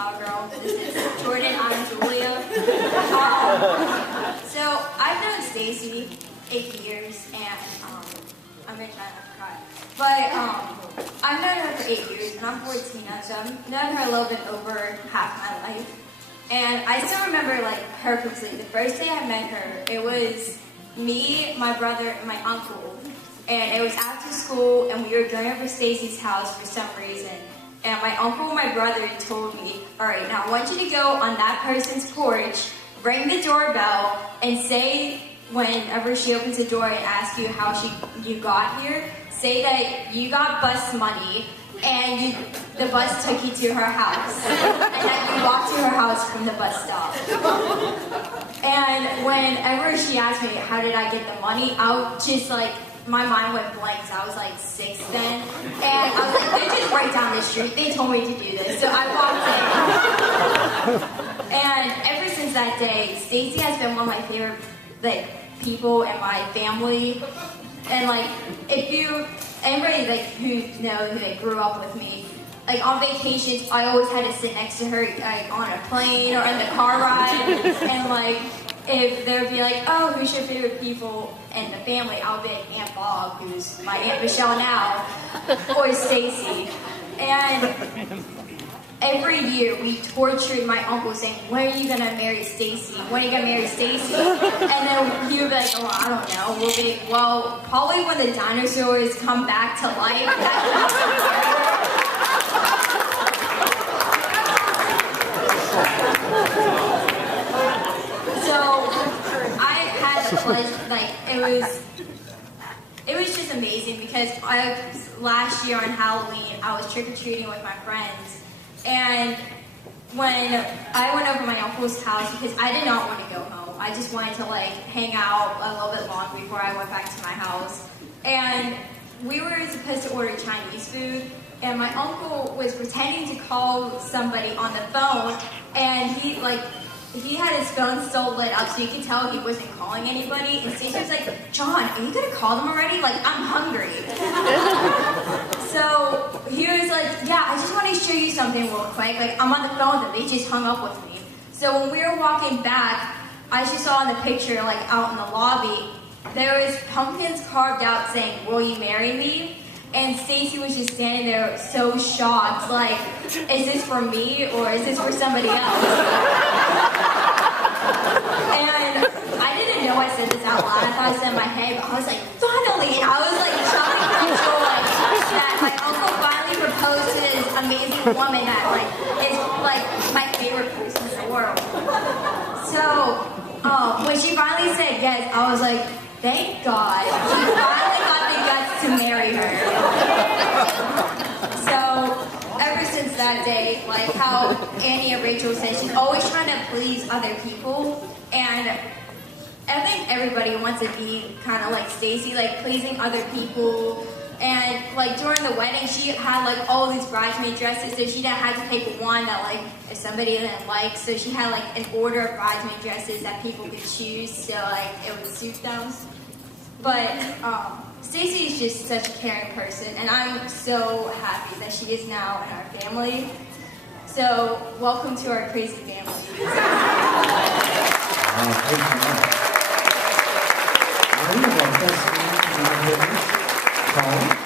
Flower Girl. This is Jordan, I'm Julia. So I've known Stacey 8 years, and I'm gonna try not to cry. But I've known her for 8 years, and I'm 14 now, so I've known her a little bit over half my life. And I still remember like perfectly the first day I met her. It was me, my brother, and my uncle. And it was after school, and we were going over Stacey's house for some reason. And my uncle and my brother told me, all right, now I want you to go on that person's porch, ring the doorbell, and say whenever she opens the door and asks you how you got here, say that you got bus money and the bus took you to her house. And that you walked to her house from the bus stop. And whenever she asked me, how did I get the money, I was just like, my mind went blank, so I was like 6 then. And I was like, they're just right down the street. They told me to do this. So I walked in. And ever since that day, Stacey has been one of my favorite people in my family. And anybody who grew up with me, like on vacations, I always had to sit next to her on a plane or in the car ride. And if there would be oh, who's your favorite people in the family, I would be like Aunt Bob, who's my Aunt Michelle now, or Stacey. And every year we tortured my uncle saying, when are you going to marry Stacey? When are you going to marry Stacey? And then he would be like, oh, I don't know. We'll be, well, probably when the dinosaurs come back to life. So I had the pleasure, it was just amazing because last year on Halloween, I was trick-or-treating with my friends. And when I went over my uncle's house, because I did not want to go home, I just wanted to hang out a little bit longer before I went back to my house. And we were supposed to order Chinese food, and my uncle was pretending to call somebody on the phone, and he had his phone still lit up, so you could tell he wasn't calling anybody. And Stacey was like, John, are you gonna call them already? I'm hungry. So he was like, yeah, I just want to show you something real quick. I'm on the phone with them. They just hung up with me. So when we were walking back, I just saw in the picture, out in the lobby, there was pumpkins carved out saying, will you marry me? And Stacey was just standing there so shocked, is this for me or is this for somebody else? And I didn't know I said this out loud. I thought I said it in my head, but I was like, finally! And I was shouting for joy that my uncle finally proposed to this amazing woman that is my favorite person in the world. So when she finally said yes, I was like, thank God. She finally got the guts to marry her. So ever since that day, how Annie and Rachel said, she's always trying to please other people. And I think everybody wants to be kind of like Stacey, pleasing other people. And during the wedding, she had all these bridesmaid dresses, so she didn't have to pick one that if somebody didn't like. So she had an order of bridesmaid dresses that people could choose, so it would suit them. But Stacey is just such a caring person, and I'm so happy that she is now in our family. So welcome to our crazy family. Thank you.